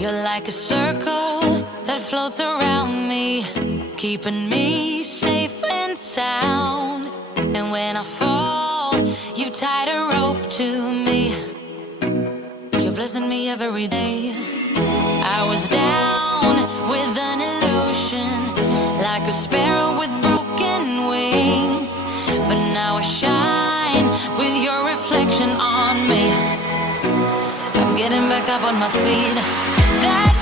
You're like a circle that floats around me, keeping me safe and sound. And when I fall, you tied a rope to me. You're blessing me every day. I was down with an illusion, like a sparrow with broken wings, but now I shine with your reflection on me. I'm getting back up on my feet. That